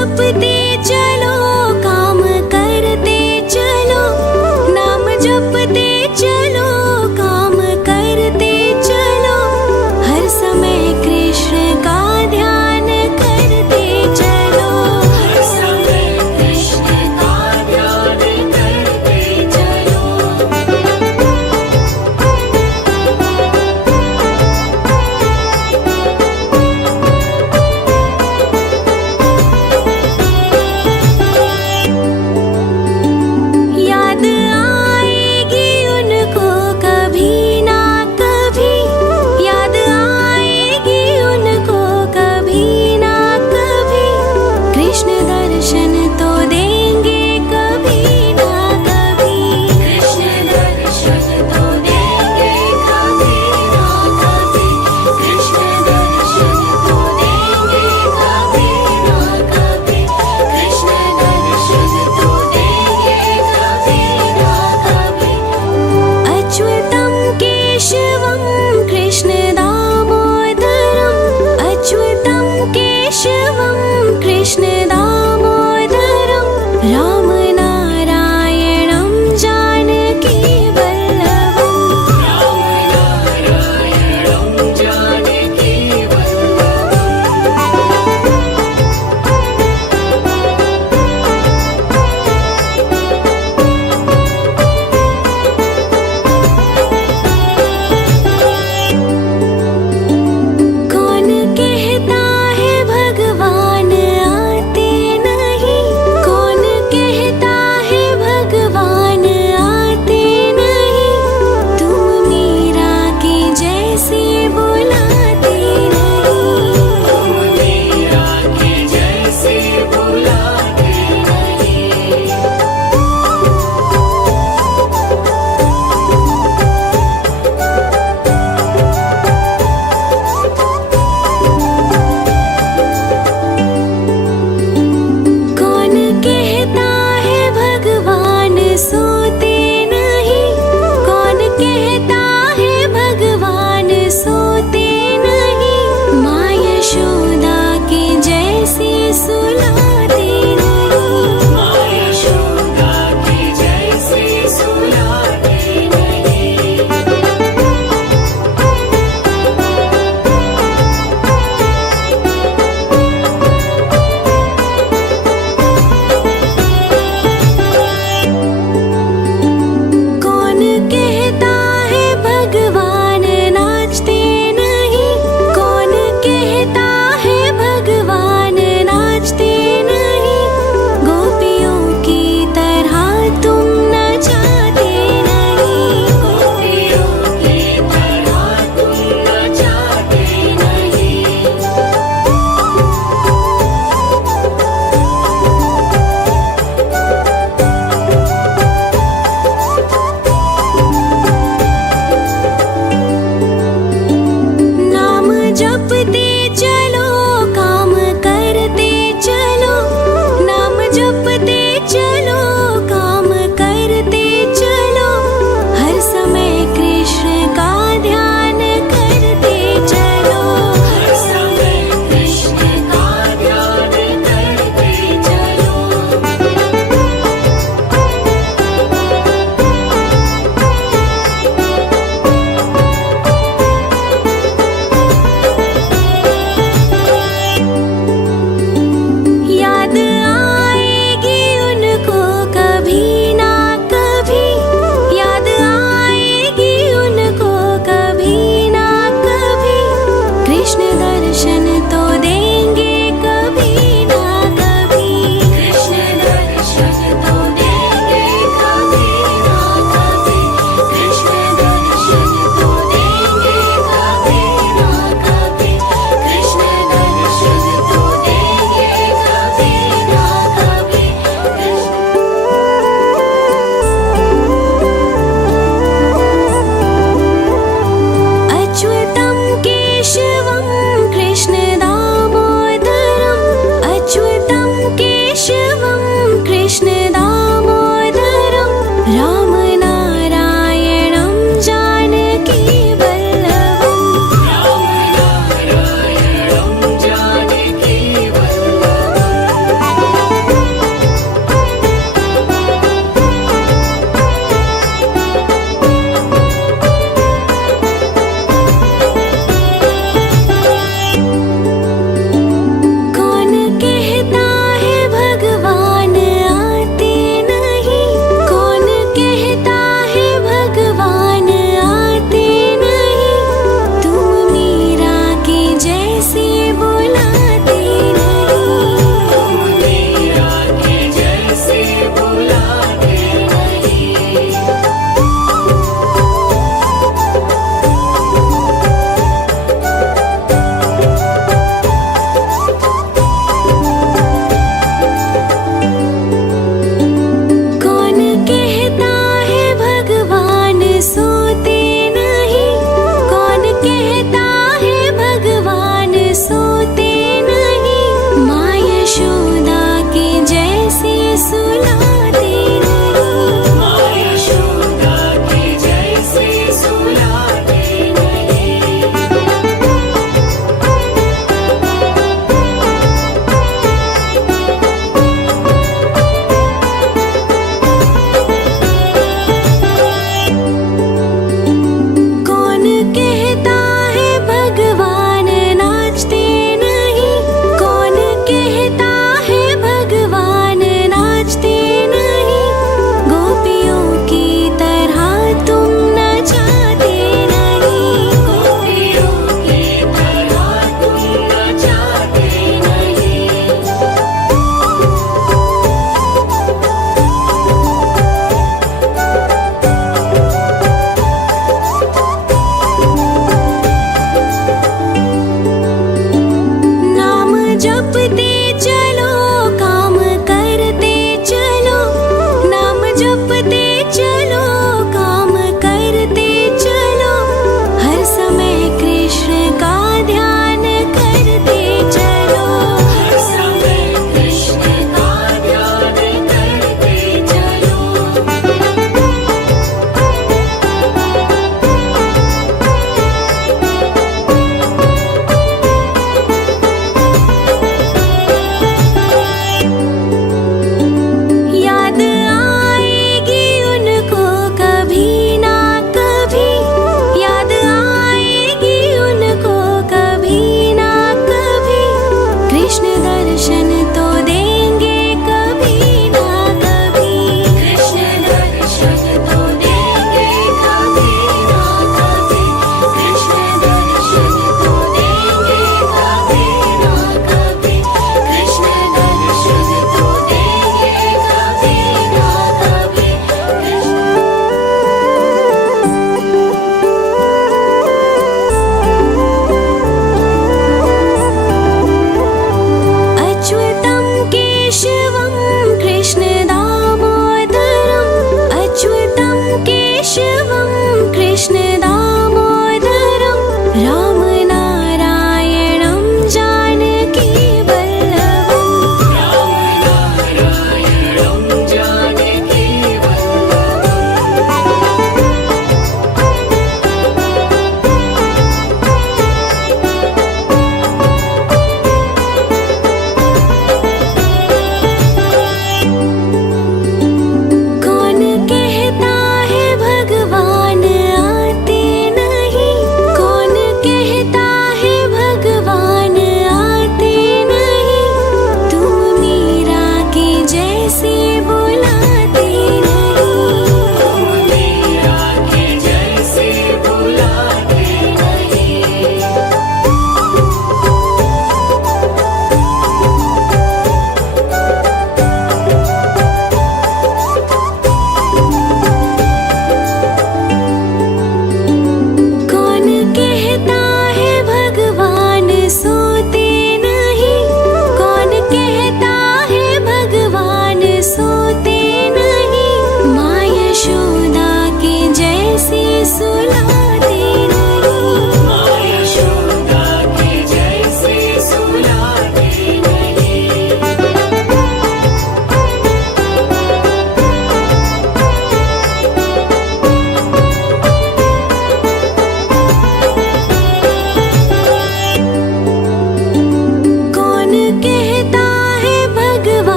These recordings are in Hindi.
जपते चलो, काम करते चलो, नाम जपते चलो, काम करते चलो, हर समय कृष्ण का ध्यान करते चलो, हर समय कृष्ण का ध्यान करते चलो। याद आएगी उनको कभी ना कभी, याद आएगी उनको कभी ना कभी, कृष्ण दर्शन तो देंगे कभी ना कभी, कृष्ण दर्शन तो देंगे कभी ना कभी, कृष्ण दर्शन तो देंगे कभी ना कभी, कृष्ण दर्शन तो देंगे कभी ना कभी। अच्युतं केशवं कृष्ण दामोदरम्, अच्युतं केशवं कृष्ण दामोदरम्, सुलाते नहीं। माँ यशोदा के जैसे सुलाते नहीं। कौन कहता है भगवान नाचते नहीं? कौन कहता है भगवान नाचते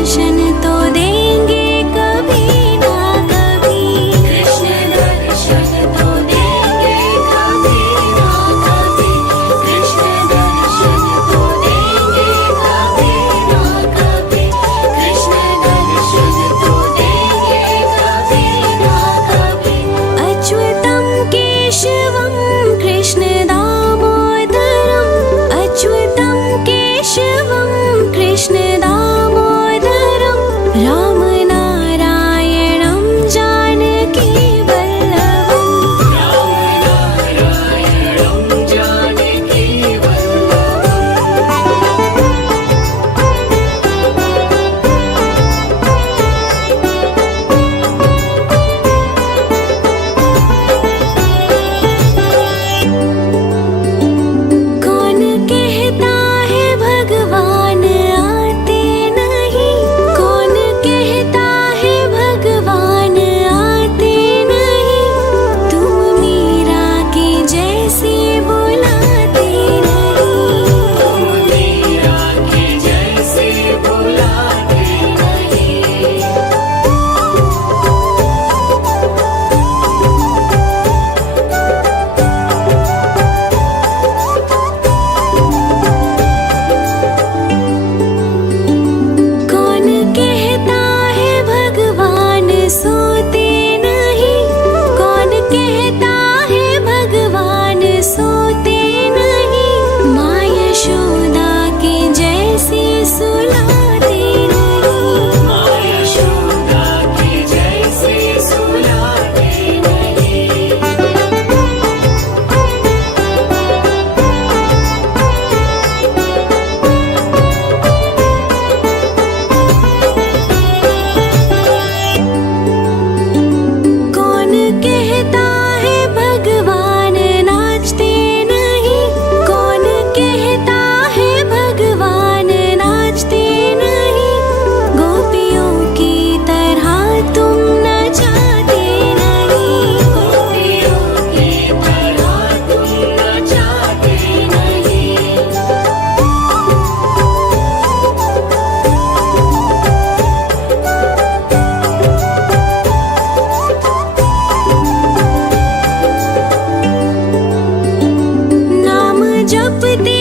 दर्शन तो देंगे कभी ना कभी, कृष्ण दर्शन तो देंगे कभी ना कभी, कृष्ण दर्शन तो देंगे कभी ना कभी, कृष्ण दर्शन तो देंगे कभी ना कभी। अच्युतं केशवं कृष्ण दामोदरम्, अच्युतं केशवं कृष्ण दामोदरं, रामनारायणं जानकी वल्लभम्, रामनारायणं जानकी कौन कहता है भगवान आते नहीं, कौन कहता है भगवान आते नहीं, तुम मीरा के जैसे बुलाते नहीं, तुम मीरा के जैसे बुलाते नहीं। कौन कहता है भगवान सोते नहीं, कौन कहता है भगवान सोते नहीं, माँ यशोदा के जैसे सुलाते नहीं, माँ यशोदा के जैसे सुलाते नहीं। कौन कहता है भगवान नाचते नहीं, कौन कहता है भगवान नाचते नहीं, गोपियों की तरह तुम नचाते नहीं, गोपियों की तरह तुम नचाते नहीं। नाम जपते